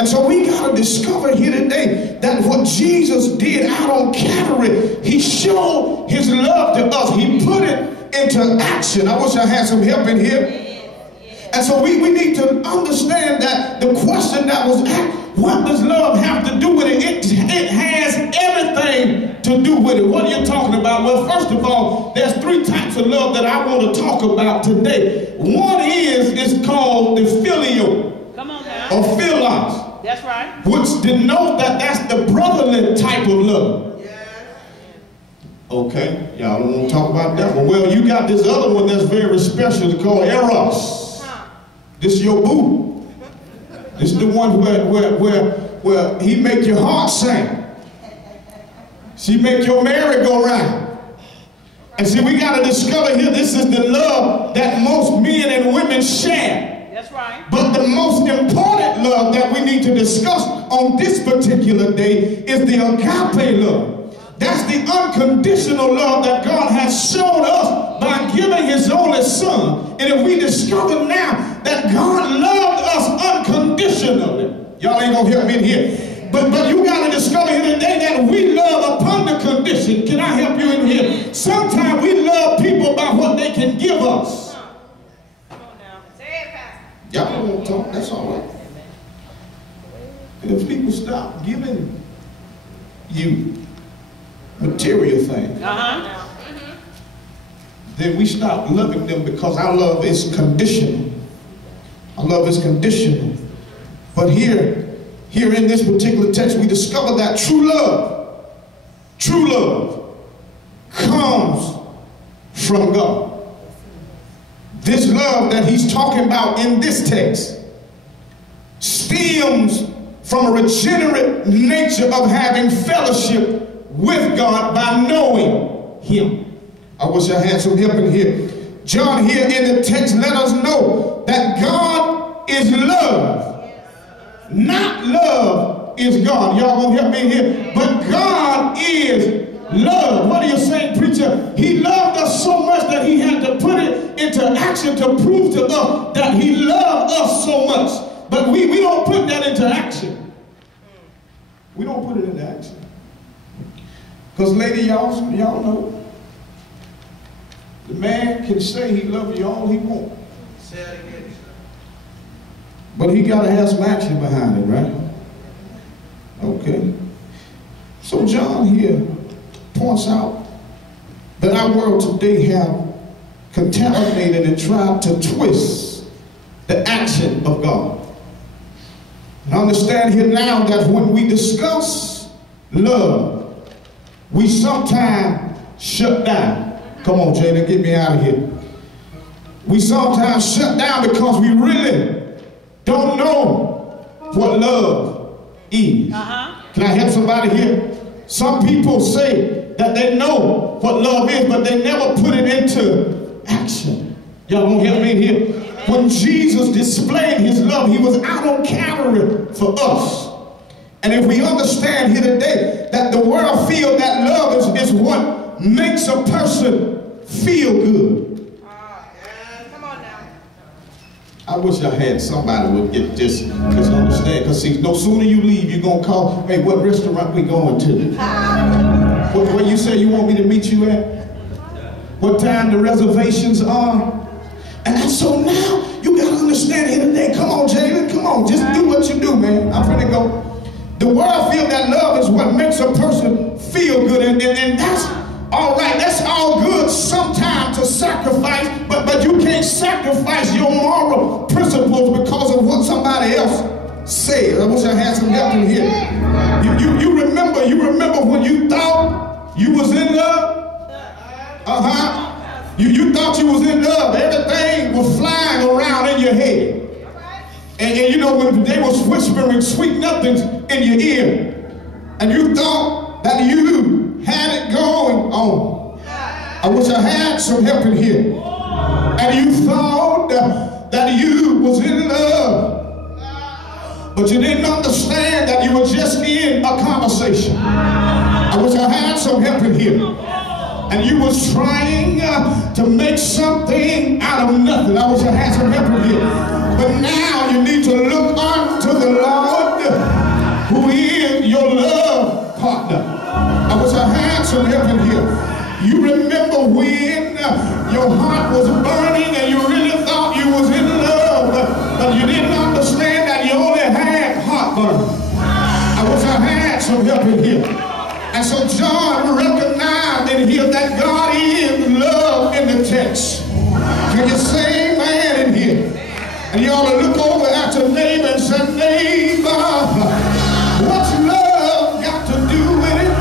And so we got to discover here today that what Jesus did out on Calvary, he showed his love to us. He put it into action. I wish I had some help in here. And so we need to understand that the question that was asked, what does love have to do with it? It has everything to do with it. What are you talking about? Well, first of all, there's three types of love that I want to talk about today. One is called the filial. Come on now. Or philos. That's right. Which denotes that that's the brotherly type of love. Yeah. Okay, y'all don't want to talk about that one. Well, you got this other one that's very special. It's called eros. This is your boo. This is the one where he make your heart sing. She make your merry-go-round. And see, we got to discover here, this is the love that most men and women share. That's right. But the most important love that we need to discuss on this particular day is the agape love. That's the unconditional love that God has shown us by giving his only son. And if we discover now that God loved us unconditionally, y'all ain't gonna help me in here. But you gotta discover here today that we love upon the condition. Can I help you in here? Sometimes we love people by what they can give us. Come on now. Say it, Pastor. Y'all don't want to talk, that's all right. And if people stop giving you material things, then we stop loving them, because our love is conditional. Our love is conditional. But here in this particular text, we discover that true love comes from God. This love that he's talking about in this text stems from a regenerate nature of having fellowship with God by knowing him. I wish I had some help in here. John here in the text let us know that God is love. Not love is God. Y'all gonna help me in here? But God is love. What are you saying, preacher? He loved us so much that he had to put it into action to prove to us that he loved us so much. But we don't put that into action. We don't put it into action. Because lady, y'all know, the man can say he loves you all he wants. Say it again. But he got to have some action behind it, right? Okay. So John here points out that our world today have contaminated and tried to twist the action of God. And understand here now that when we discuss love, we sometimes shut down. Come on, Jada, get me out of here. We sometimes shut down because we really don't know what love is. Can I help somebody here? Some people say that they know what love is, but they never put it into action. Y'all gonna help me here? When Jesus displayed his love, he was out on Calvary for us. And if we understand here today that the world feels that love is what makes a person feel good. Come on now. I wish I had somebody would get this, because understand, because see, no sooner you leave, you're going to call, hey, what restaurant we going to? Where you say you want me to meet you at? What time the reservations are? And so now you got to understand here today. Come on, Jalen, come on, just do what you do, man. I'm finna go. The world feels that love is what makes a person feel good, and that's all right. That's all good sometimes to sacrifice, but you can't sacrifice your moral principles because of what somebody else said. I wish I had some help in here. You remember when you thought you was in love? You thought you was in love. Everything was flying around in your head. And you know, when they was whispering sweet nothings in your ear, and you thought that you had it going on. I wish I had some help in here. And you thought that you was in love, but you didn't understand that you were just in a conversation. I wish I had some help in here. And you was trying to make something out of nothing. I wish I had some help in here. But now you need to look unto the Lord some help in here. You remember when your heart was burning and you really thought you was in love, but you didn't understand that you only had heartburn. I wish I had some help in here. And so John recognized in here that God is love in the text. Can you say amen in here? And you ought to look over at your neighbor and say, neighbor, what's love got to do with it?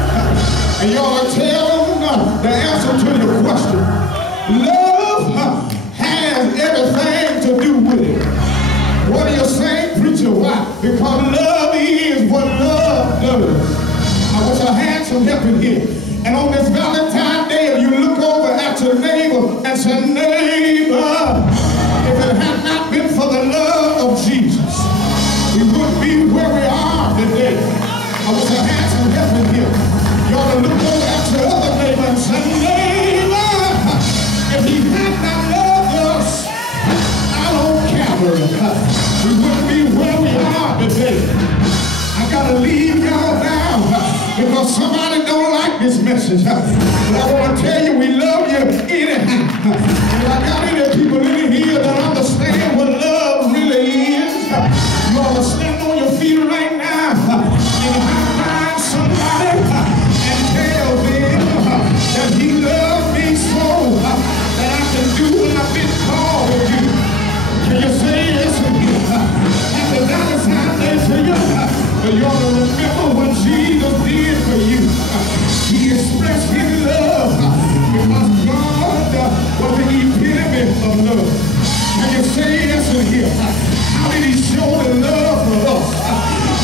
And you ought to tell them the answer to your question. Love has everything to do with it. What are you saying, preacher? Why? Because love is what love does. I wish I had some help in here. And on this Valentine's Day, if you look over at your neighbor and say, neighbor, if it had not been for the love of Jesus, we wouldn't be where we are today. I wish I had some help in here. You ought to look over at your other neighbor and say, neighbor, if he had not loved us out on Calvary, we wouldn't be where we are today. I gotta leave y'all now because somebody don't like this message. But I want to tell you, we love you anyhow. And I got any people in here that understand what love really is. You ought to stand on your feet right now and find somebody and tell them that he loved me so that I can do what I've been called to do. Can you say yes to me? Happy Valentine's Day to you. But you ought to remember what Jesus did for you. He expressed his love because God was the epitome of love. Can you say yes in here? How did he show the love for us?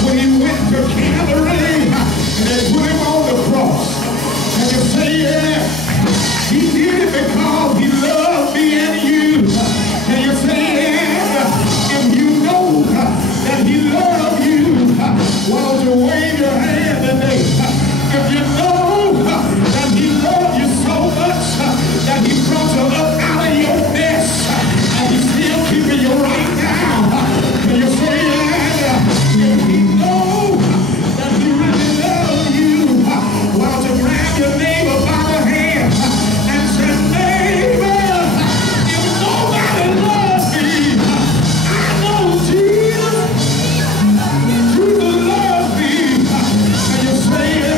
When he went to Calvary and they put him on the cross. Can you say yes? He did it because he loved me and you. Can you say yes? If you know that he loved you, why don't you wave your hand today? If you know that he loved you so much that he brought you up out of your mess and he's still keeping you right now, can you say that? If he knows that he really loves you, why don't you grab your neighbor by the hand and say, neighbor, if nobody loves me, I know Jesus. Jesus loves me. Can you say it?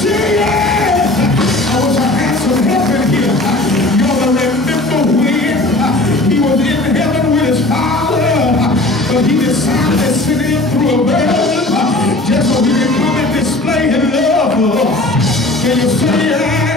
Say it. I wish I had some help in here. You ought to remember when he was in heaven with his Father, but he decided to send him through a virgin just so he could come and display his love for us. Can you say it?